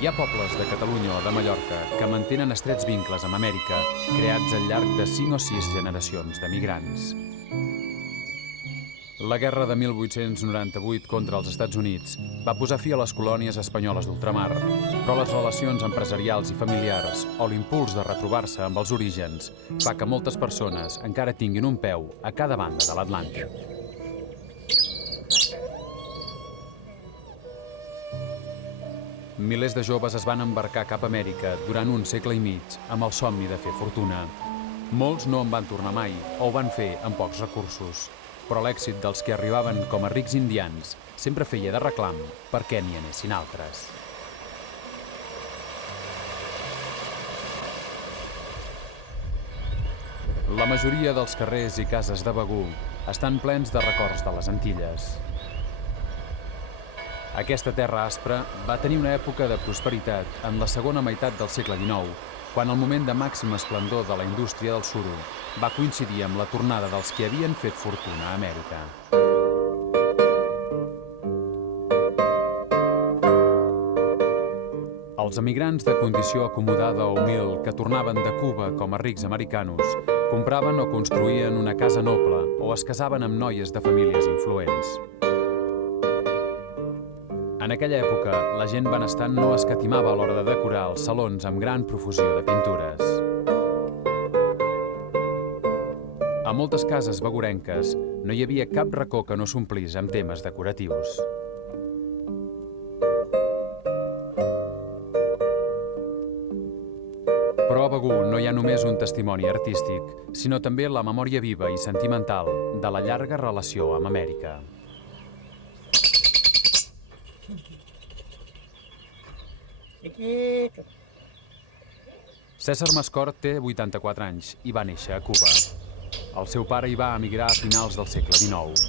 Hi ha pobles de Catalunya o de Mallorca que mantenen estrets vincles amb Amèrica, creats al llarg de 5 o 6 generacions de migrants. La guerra de 1898 contra els Estats Units va posar fi a les colònies espanyoles d'ultramar, però les relacions empresarials i familiars o l'impuls de retrobar-se amb els orígens fa que moltes persones encara tinguin un peu a cada banda de l'Atlàntic. Milers de joves es van embarcar cap a Amèrica durant un segle i mig amb el somni de fer fortuna. Molts no en van tornar mai o ho van fer amb pocs recursos, però l'èxit dels que arribaven com a rics indians sempre feia de reclam perquè n'hi anessin altres. La majoria dels carrers i cases de Begur estan plens de records de les Antilles. Aquesta terra aspra va tenir una època de prosperitat en la segona meitat del segle XIX, quan el moment de màxim esplendor de la indústria del suro va coincidir amb la tornada dels que havien fet fortuna a Amèrica. Els emigrants de condició acomodada o humil que tornaven de Cuba com a rics americanos compraven o construïen una casa noble o es casaven amb noies de famílies influents. En aquella època, la gent benestant no escatimava a l'hora de decorar els salons amb gran profusió de pintures. A moltes cases begurenques no hi havia cap racó que no s'omplís amb temes decoratius. Però a Begur no hi ha només un testimoni artístic, sinó també la memòria viva i sentimental de la llarga relació amb Amèrica. César Mascort té 84 anys i va néixer a Cuba. El seu pare hi va emigrar a finals del segle XIX.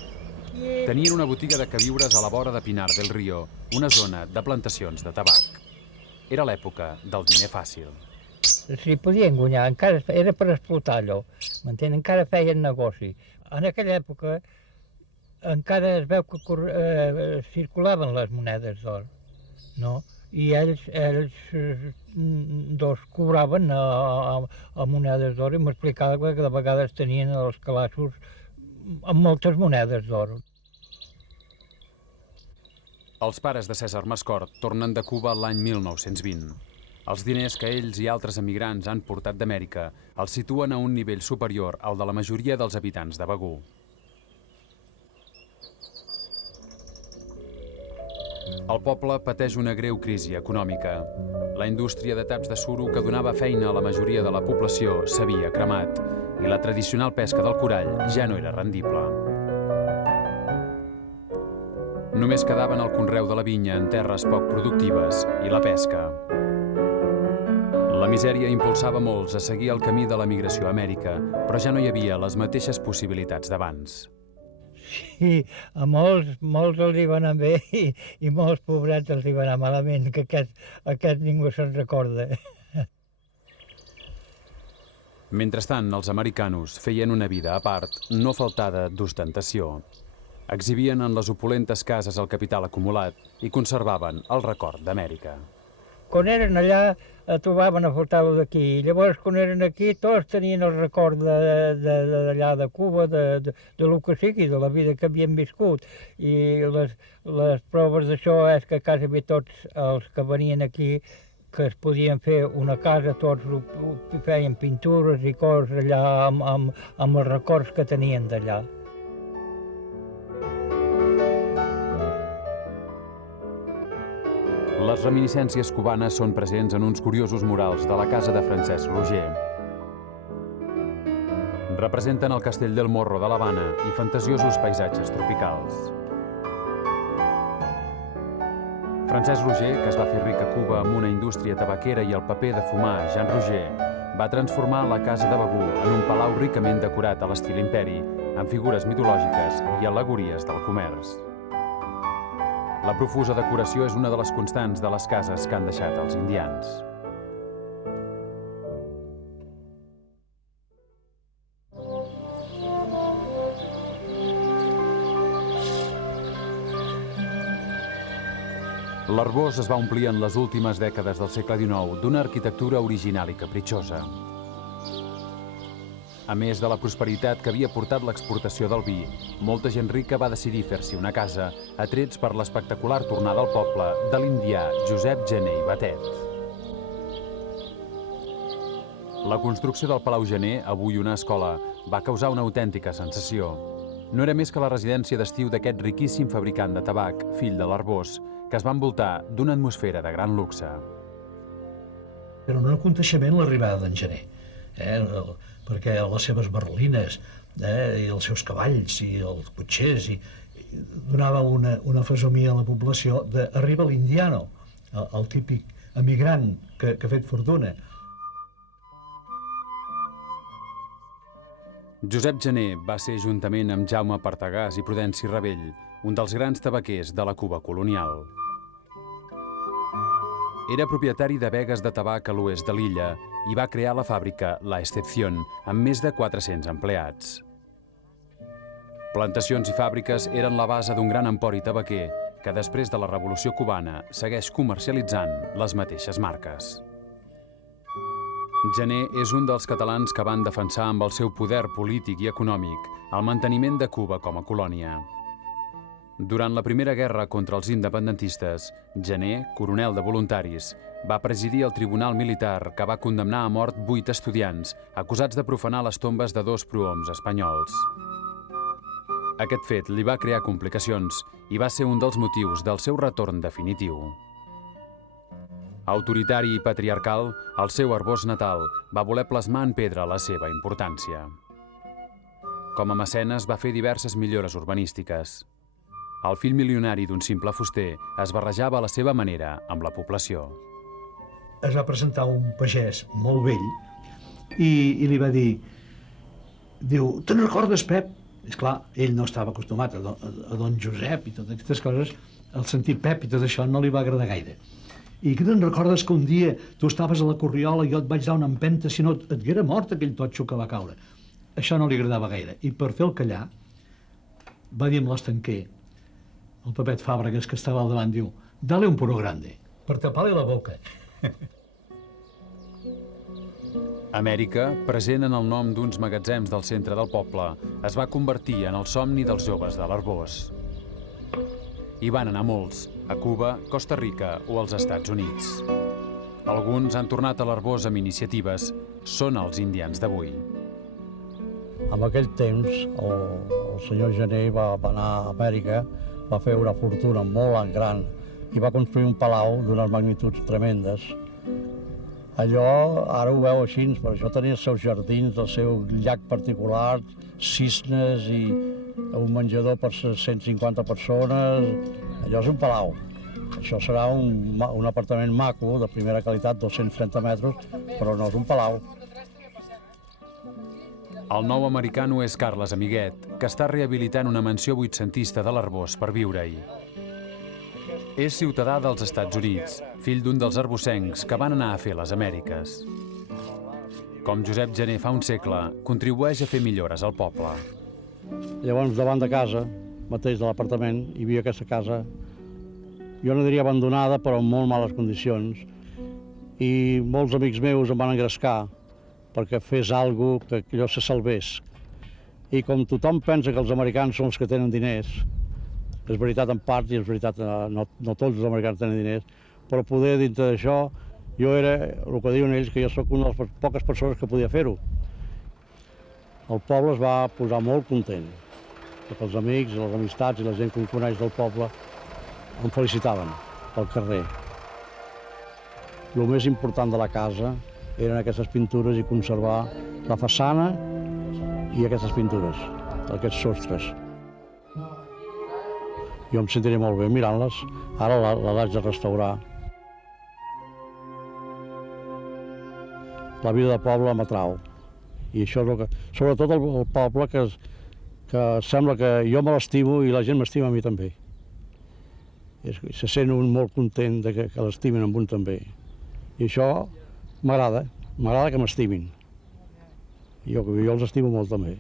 Tenien una botiga de queviures a la vora de Pinar del Río, una zona de plantacions de tabac. Era l'època del diner fàcil. Si podien guanyar, encara era per explotar allò, m'entén? Encara feien negoci. En aquella època encara es veu que circulaven les monedes d'or, no? I ells dos cobraven a monedes d'or i m'explicava que de vegades tenien els calaixos amb moltes monedes d'or. Els pares de César Mascort tornen de Cuba l'any 1920. Els diners que ells i altres emigrants han portat d'Amèrica els situen a un nivell superior al de la majoria dels habitants de Begur. El poble pateix una greu crisi econòmica. La indústria de taps de suro que donava feina a la majoria de la població s'havia cremat i la tradicional pesca del corall ja no era rendible. Només quedaven el conreu de la vinya en terres poc productives i la pesca. La misèria impulsava molts a seguir el camí de l'emigració a Amèrica, però ja no hi havia les mateixes possibilitats d'abans. Sí, a molts els hi va anar bé i molts pobrets els hi va anar malament, que aquest ningú se'n recorda. Mentrestant, els americanos feien una vida a part, no faltada d'ostentació. Exhibien en les opulentes cases el capital acumulat i conservaven el record d'Amèrica. Quan eren allà, trobaven a faltar d'aquí. Llavors, quan eren aquí, tots tenien el record d'allà de Cuba, de lo que sigui, de la vida que havien viscut. I les proves d'això és que quasi tots els que venien aquí, que es podien fer una casa, tots feien pintures i coses allà amb els records que tenien d'allà. Les reminiscències cubanes són presents en uns curiosos murals de la casa de Francesc Roger. Representen el castell del Morro de l'Havana i fantasiosos paisatges tropicals. Francesc Roger, que es va fer ric a Cuba amb una indústria tabaquera i el paper de fumar Jean Roger, va transformar la casa de Begur en un palau ricament decorat a l'estil imperi, amb figures mitològiques i al·legories del comerç. La profusa decoració és una de les constants de les cases que han deixat els indians. L'Arbós es va omplir en les últimes dècades del segle XIX d'una arquitectura original i capritxosa. A més de la prosperitat que havia portat l'exportació del vi, molta gent rica va decidir fer-s'hi una casa, atrets per l'espectacular tornada al poble de l'indià Josep Gener i Batet. La construcció del Palau Gener, avui una escola, va causar una autèntica sensació. No era més que la residència d'estiu d'aquest riquíssim fabricant de tabac, fill de l'Arbós, que es va envoltar d'una atmosfera de gran luxe. Era un aconteixement l'arribada d'en Gener, perquè les seves berlines i els seus cavalls i els cotxers donava una fesomia a la població d'arriba l'indiano, el típic emigrant que ha fet fortuna. Josep Gener va ser, juntament amb Jaume Partagàs i Prudenci Ravell, un dels grans tabaquers de la Cuba colonial. Era propietari de vegues de tabac a l'oest de l'illa i va crear la fàbrica La Excepción, amb més de 400 empleats. Plantacions i fàbriques eren la base d'un gran empori tabaquer que després de la Revolució Cubana segueix comercialitzant les mateixes marques. Gener és un dels catalans que van defensar amb el seu poder polític i econòmic el manteniment de Cuba com a colònia. Durant la Primera Guerra contra els independentistes, Gener, coronel de voluntaris, va presidir el tribunal militar que va condemnar a mort 8 estudiants acusats de profanar les tombes de 2 prohoms espanyols. Aquest fet li va crear complicacions i va ser un dels motius del seu retorn definitiu. Autoritari i patriarcal, el seu Arbós natal va voler plasmar en pedra la seva importància. Com a mecenes va fer diverses millores urbanístiques. El fill milionari d'un simple fuster es barrejava a la seva manera amb la població. Es va presentar un pagès molt vell i li va dir, diu, te'n recordes, Pep? Esclar, ell no estava acostumat a don Josep i totes aquestes coses, el sentir Pep i tot això no li va agradar gaire. I que te'n recordes que un dia tu estaves a la Corriola i jo et vaig dar una empenta, si no et haguera mort aquell totxo que va caure. Això no li agradava gaire. I per fer el callar, va dir amb l'estanquer, el Pepet Fàbregas, que estava al davant, diu, dale un puro grande, per tapar-li la boca. Amèrica, present en el nom d'uns magatzems del centre del poble, es va convertir en el somni dels joves de l'Arbós. Hi van anar molts, a Cuba, Costa Rica o als Estats Units. Alguns han tornat a l'Arbós amb iniciatives, són els indians d'avui. En aquell temps, el senyor Gener va anar a Amèrica, va fer una fortuna molt gran i va construir un palau d'unes magnituds tremendes. Allò, ara ho veu així, per això tenia els seus jardins, el seu llac particular, cisnes i un menjador per 150 persones. Allò és un palau. Això serà un apartament maco, de primera qualitat, 230 metres, però no és un palau. El nou americano és Carles Amiguet, que està rehabilitant una mansió vuitcentista de l'Arbós per viure-hi. És ciutadà dels Estats Units, fill d'un dels arbossencs que van anar a fer les Amèriques. Com Josep Gener fa un segle, contribueix a fer millores al poble. Llavors, davant de casa, mateix de l'apartament, hi havia aquesta casa, jo no diria abandonada, però en molt males condicions. I molts amics meus em van engrescar perquè fes alguna cosa que allò se salvés. I com tothom pensa que els americans són els que tenen diners, és veritat en part i és veritat, no tots els americans tenen diners, però poder dintre d'això, jo era, el que diuen ells, que jo sóc una de les poques persones que podia fer-ho. El poble es va posar molt content, perquè els amics, les amistats i la gent que em coneix del poble em felicitaven pel carrer. El més important de la casa eren aquestes pintures i conservar la façana i aquestes pintures, aquests sostres. Jo em sentiré molt bé mirant-les, ara l'haig de restaurar. La vida del poble m'atrau, i això és el que... Sobretot el poble que sembla que jo me l'estimo i la gent m'estima a mi també. Se sent un molt content que l'estimin amb un també. I això m'agrada que m'estimin. Jo els estimo molt també.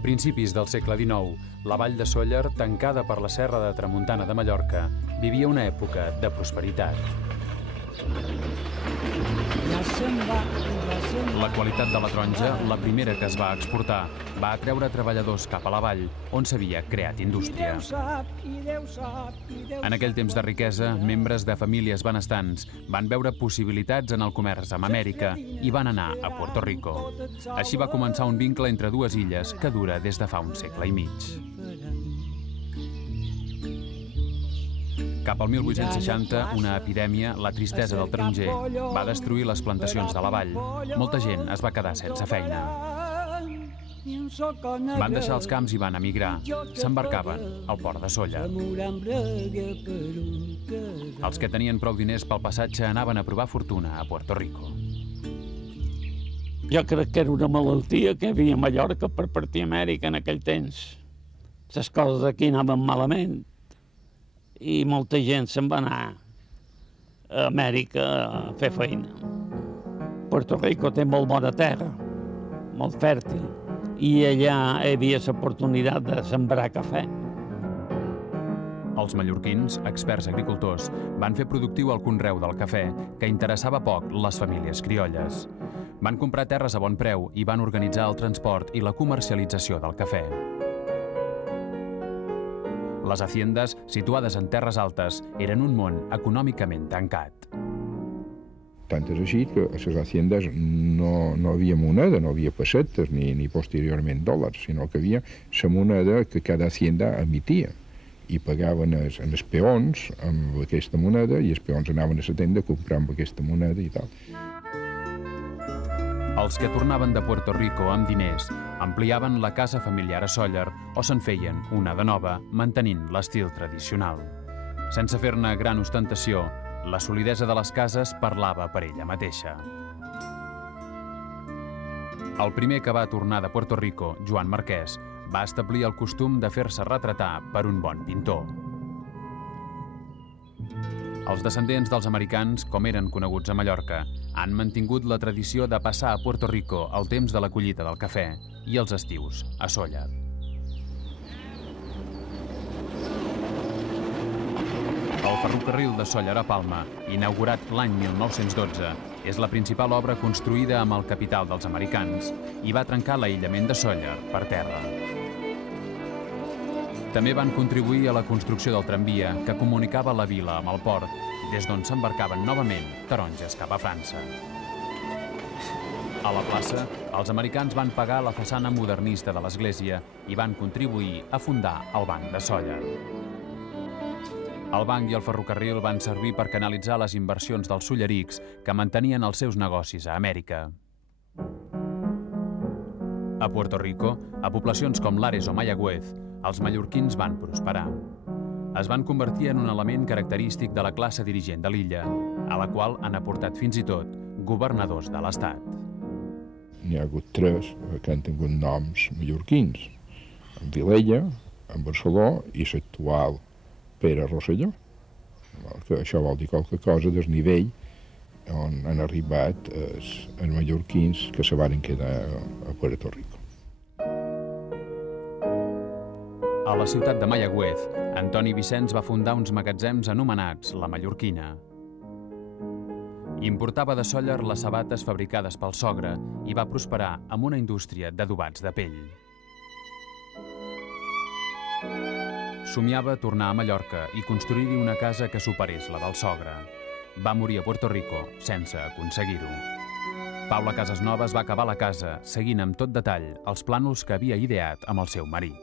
A principis del segle XIX, la vall de Sóller, tancada per la serra de Tramuntana de Mallorca, vivia una època de prosperitat. La qualitat de la taronja, la primera que es va exportar, va atreure treballadors cap a la vall, on s'havia creat indústria. En aquell temps de riquesa, membres de famílies benestants van veure possibilitats en el comerç amb Amèrica i van anar a Puerto Rico. Així va començar un vincle entre dues illes que dura des de fa un segle i mig. Cap al 1860, una epidèmia, la tristesa del taronger, va destruir les plantacions de la vall. Molta gent es va quedar sense feina. Van deixar els camps i van emigrar. S'embarcaven al port de Sóller. Els que tenien prou diners pel passatge anaven a provar fortuna a Puerto Rico. Jo crec que era una malaltia que hi havia a Mallorca per partir a Amèrica en aquell temps. Les coses aquí anaven malament i molta gent se'n va anar a Amèrica a fer feina. Puerto Rico té molt bona terra, molt fèrtil, i allà hi havia l'oportunitat de sembrar cafè. Els mallorquins, experts agricultors, van fer productiu el conreu del cafè, que interessava poc les famílies criolles. Van comprar terres a bon preu i van organitzar el transport i la comercialització del cafè. Les haciendes, situades en terres altes, eren un món econòmicament tancat. Tant és així que a les haciendes no havia moneda, no havia pessetes ni posteriorment dòlars, sinó que havia la moneda que cada hacienda emitia. I pagaven els peons amb aquesta moneda i els peons anaven a la tenda a comprar amb aquesta moneda i tal. Els que tornaven de Puerto Rico amb diners ampliaven la casa familiar a Sóller o se'n feien una de nova, mantenint l'estil tradicional. Sense fer-ne gran ostentació, la solidesa de les cases parlava per ella mateixa. El primer que va tornar de Puerto Rico, Joan Marquès, va establir el costum de fer-se retratar per un bon pintor. Els descendents dels americans, com eren coneguts a Mallorca, han mantingut la tradició de passar a Puerto Rico el temps de la collita del cafè i els estius a Sóller. El ferrocarril de Sóller a Palma, inaugurat l'any 1912, és la principal obra construïda amb el capital dels americans i va trencar l'aïllament de Sóller per terra. També van contribuir a la construcció del tramvia que comunicava la vila amb el port, des d'on s'embarcaven novament taronges cap a França. A la plaça, els americans van pagar la façana modernista de l'església i van contribuir a fundar el Banc de Sóller. El banc i el ferrocarril van servir per canalitzar les inversions dels sollerics que mantenien els seus negocis a Amèrica. A Puerto Rico, a poblacions com Lares o Mayagüez, els mallorquins van prosperar. Es van convertir en un element característic de la classe dirigent de l'illa, a la qual han aportat fins i tot governadors de l'Estat. N'hi ha hagut tres que han tingut noms mallorquins. En Vilella, en Barceló i l'actual Pere Rosselló. Això vol dir qualque cosa del nivell on han arribat els mallorquins que se van quedar a Puerto Rico. A la ciutat de Mayagüez, Antoni Vicens va fundar uns magatzems anomenats La Mallorquina. Importava de Sóller les sabates fabricades pel sogre i va prosperar amb una indústria d'adobats de pell. Somiava tornar a Mallorca i construir-hi una casa que superés la del sogre. Va morir a Puerto Rico sense aconseguir-ho. Paula Casasnovas va acabar la casa seguint amb tot detall els plànols que havia ideat amb el seu marit.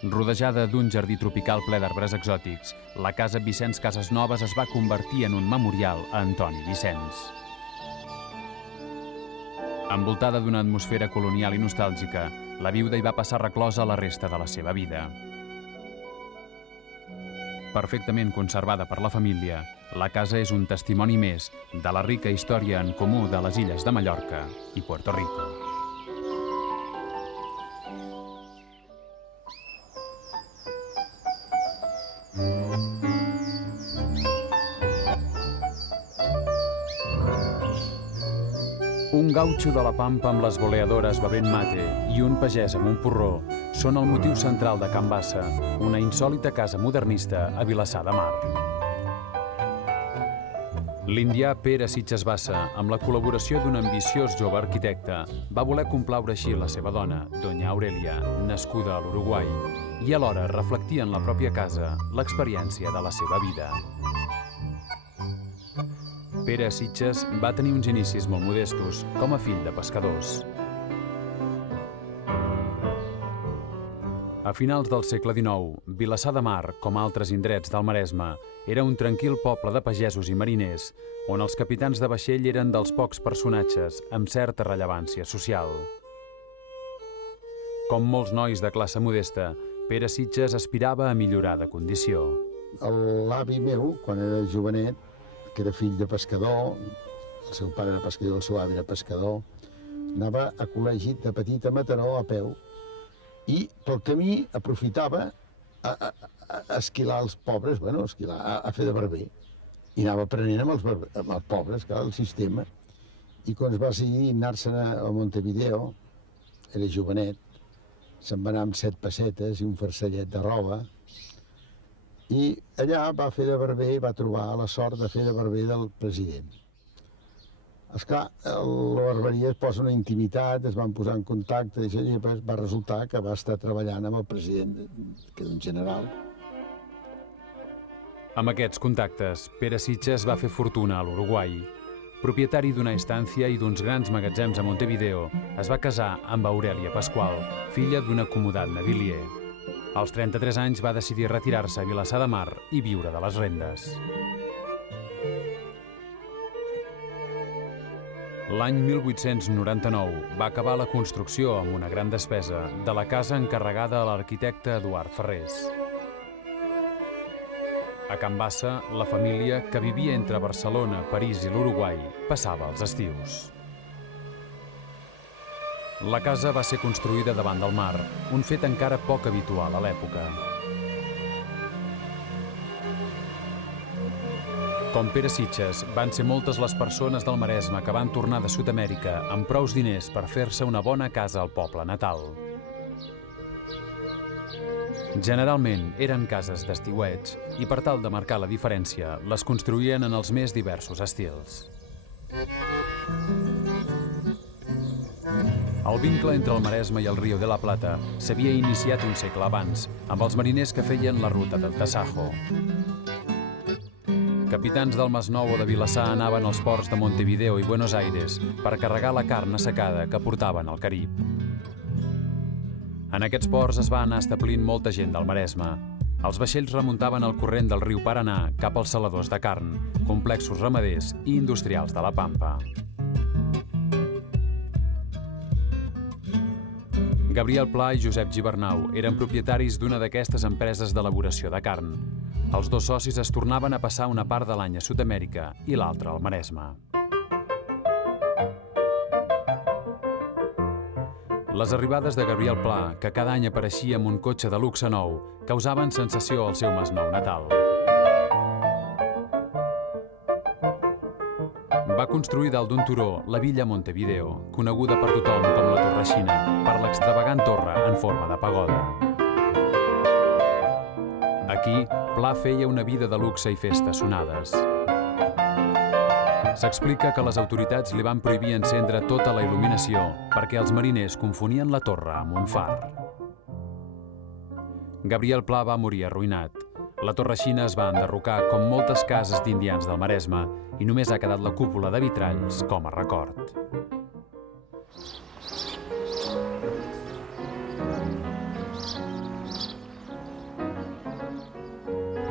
Rodejada d'un jardí tropical ple d'arbres exòtics, la casa Vicens Casasnovas es va convertir en un memorial a Antoni Vicens. Envoltada d'una atmosfera colonial i nostàlgica, la viuda hi va passar reclosa la resta de la seva vida. Perfectament conservada per la família, la casa és un testimoni més de la rica història en comú de les illes de Mallorca i Puerto Rico. Un gautxo de la Pampa amb les boleadores bevent mate i un pagès amb un porró són el motiu central de Can Bassa, una insòlita casa modernista a Vilassar de Mar. L'indià Pere Sitges Bassa, amb la col·laboració d'un ambiciós jove arquitecte, va voler complaure així la seva dona, Doña Aurelia, nascuda a l'Uruguai, i alhora reflectir en la pròpia casa l'experiència de la seva vida. Pere Sitges va tenir uns inicis molt modestos, com a fill de pescadors. A finals del segle XIX, Vilassar de Mar, com altres indrets del Maresme, era un tranquil poble de pagesos i mariners, on els capitans de vaixell eren dels pocs personatges amb certa rellevància social. Com molts nois de classe modesta, Pere Sitges aspirava a millorar de condició. L'avi meu, quan era jovenet, que era fill de pescador, el seu pare era pescador, el seu avi era pescador, anava a col·legi de petit a Mataró a peu i pel camí aprofitava a esquilar els pobres, bueno, a fer de barber. I anava aprenent amb els pobres, clar, el sistema. I quan es va decidir anar-se'n a Montevideo, era jovenet, se'n va anar amb 7 pessetes i un farcellet de roba, i allà va fer de barber, va trobar la sort de fer de barber del president. Esclar, la barberia es posa una intimitat, es van posar en contacte, i va resultar que va estar treballant amb el president, que era un general. Amb aquests contactes, Pere Sitges va fer fortuna a l'Uruguai. Propietari d'una estància i d'uns grans magatzems a Montevideo, es va casar amb Aurelia Pasqual, filla d'un acomodat navilier. Als 33 anys va decidir retirar-se a Vilassar de Mar i viure de les rendes. L'any 1899 va acabar la construcció amb una gran despesa de la casa encarregada a l'arquitecte Eduard Ferrés. A Can Bassa, la família, que vivia entre Barcelona, París i l'Uruguai, passava els estius. La casa va ser construïda davant del mar, un fet encara poc habitual a l'època. Com Pere Sitges, van ser moltes les persones del Maresme que van tornar de Sud-amèrica amb prous diners per fer-se una bona casa al poble natal. Generalment eren cases d'estiueig i per tal de marcar la diferència les construïen en els més diversos estils. El vincle entre el Maresme i el Río de la Plata s'havia iniciat un segle abans, amb els mariners que feien la ruta del Tasajo. Capitans del Masnou o de Vilassar anaven als ports de Montevideo i Buenos Aires per carregar la carn assecada que portaven al Carib. En aquests ports es va anar establint molta gent del Maresme. Els vaixells remuntaven el corrent del riu Paranà cap als saladors de carn, complexos ramaders i industrials de la Pampa. Gabriel Pla i Josep Gibernau eren propietaris d'una d'aquestes empreses d'elaboració de carn. Els dos socis es tornaven a passar una part de l'any a Sud-amèrica i l'altra al Maresme. Les arribades de Gabriel Pla, que cada any apareixia amb un cotxe de luxe nou, causaven sensació al seu Masnou natal. Va construir dalt d'un turó la Villa Montevideo, coneguda per tothom com la Torreixina, per l'extravagant torre en forma de pagoda. Aquí, Pla feia una vida de luxe i festes sonades. S'explica que les autoritats li van prohibir encendre tota la il·luminació perquè els mariners confonien la torre amb un far. Gabriel Pla va morir arruïnat. La Torreixina es va enderrocar com moltes cases d'indians del Maresme i només ha quedat la cúpula de vitralls com a record.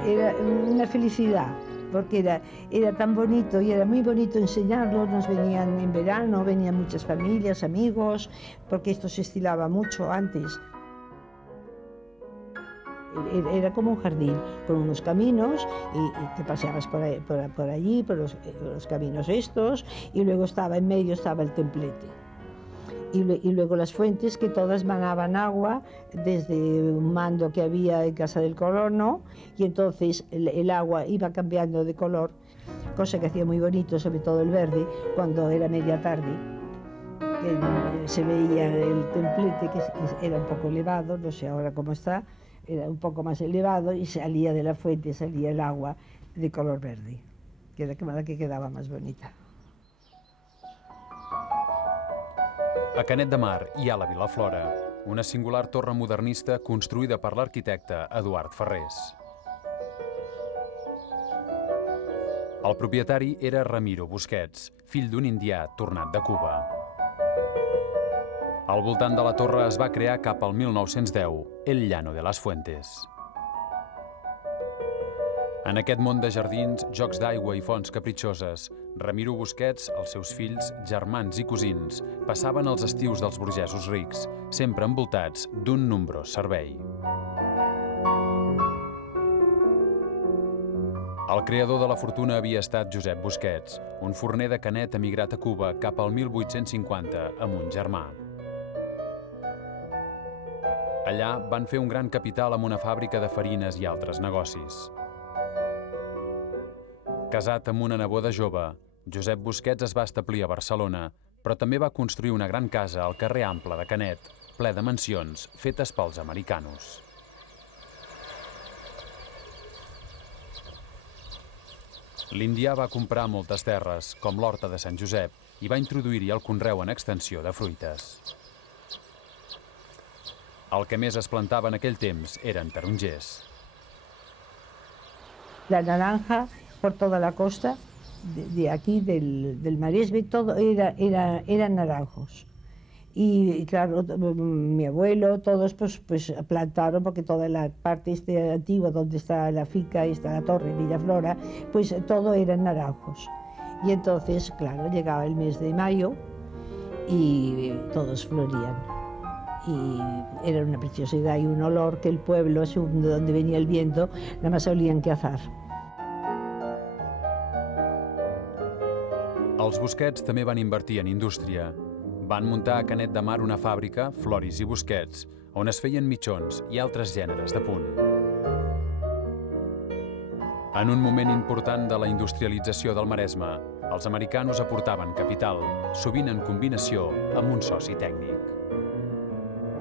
Era una felicidad, porque era tan bonito y era muy bonito enseñarlo. Nos venían en verano, venían muchas familias, amigos, porque esto se estilaba mucho antes. Era como un jardín, con unos caminos, y te paseabas por allí, por los caminos estos, y luego en medio estaba el templete. Y luego las fuentes, que todas manaban agua desde un mando que había en casa del colono, y entonces el agua iba cambiando de color, cosa que hacía muy bonito, sobre todo el verde, cuando era media tarde. que se veía el templete, que era un poco elevado, no sé ahora cómo está, era un poco más elevado y salía de la fuente, salía el agua de color verde, que era la que quedaba más bonita. A Canet de Mar hi ha la Vilaflora, una singular torre modernista construïda per l'arquitecte Eduard Ferrés. El propietari era Ramiro Busquets, fill d'un indià tornat de Cuba. Al voltant de la torre es va crear cap al 1910 el Llano de las Fuentes. En aquest món de jardins, jocs d'aigua i fonts capritxoses, Ramiro Busquets, els seus fills, germans i cosins passaven els estius dels burgesos rics, sempre envoltats d'un nombrós servei. El creador de la fortuna havia estat Josep Busquets, un forner de Canet emigrat a Cuba cap al 1850 amb un germà. Allà van fer un gran capital amb una fàbrica de farines i altres negocis. Casat amb una neboda jove, Josep Busquets es va establir a Barcelona, però també va construir una gran casa al carrer Ample de Canet, ple de mansions fetes pels americanos. L'indià va comprar moltes terres, com l'Horta de Sant Josep, i va introduir-hi el conreu en extensió de fruites. El que més es plantava en aquell temps eren tarongers. La naranja por toda la costa de aquí, del Maresme, todo eran naranjos. Y claro, mi abuelo, todos pues plantaron, porque toda la parte antigua donde está la finca, está la torre, Villaflora, pues todo eran naranjos. Y entonces, claro, llegaba el mes de mayo y todos florían. Y era una preciosidad y un olor que el pueblo, de donde venía el viento, nada más olían que azar. Els Busquets també van invertir en indústria. Van muntar a Canet de Mar una fàbrica, Floris i Busquets, on es feien mitjons i altres gèneres de punt. En un moment important de la industrialització del Maresme, els americanos aportaven capital, sovint en combinació amb un soci tècnic.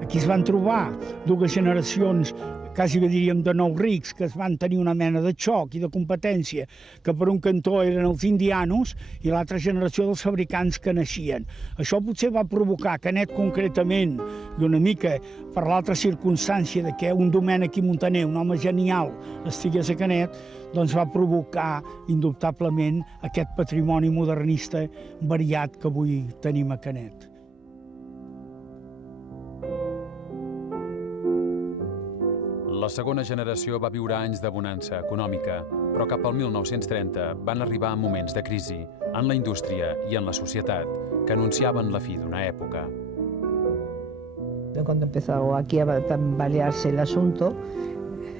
Aquí es van trobar dues generacions, quasi diríem de nous rics, que es van tenir una mena de xoc i de competència, que per un cantó eren els indianos i l'altra generació dels fabricants que naixien. Això potser va provocar Canet concretament, i una mica per l'altra circumstància de que un Domènec i Montaner, un home genial, estigués a Canet, doncs va provocar indubtablement aquest patrimoni modernista variat que avui tenim a Canet. La segona generació va viure anys de bonança econòmica, però cap al 1930 van arribar moments de crisi en la indústria i en la societat que anunciaven la fi d'una època. Cuando empezó aquí a tambalearse el asunto,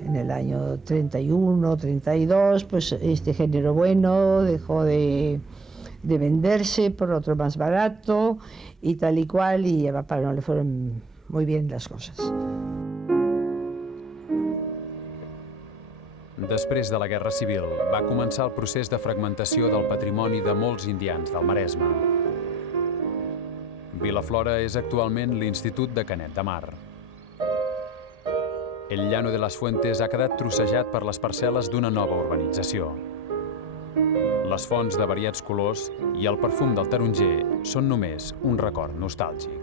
en el año 31, 32, pues este género bueno dejó de venderse por otro más barato y tal y cual, y a Papá no le fueron muy bien las cosas. Després de la Guerra Civil, va començar el procés de fragmentació del patrimoni de molts indians del Maresme. Vilaflora és actualment l'Institut de Canet de Mar. El Llano de las Fuentes ha quedat trossejat per les parcel·les d'una nova urbanització. Les fonts de variats colors i el perfum del taronger són només un record nostàlgic.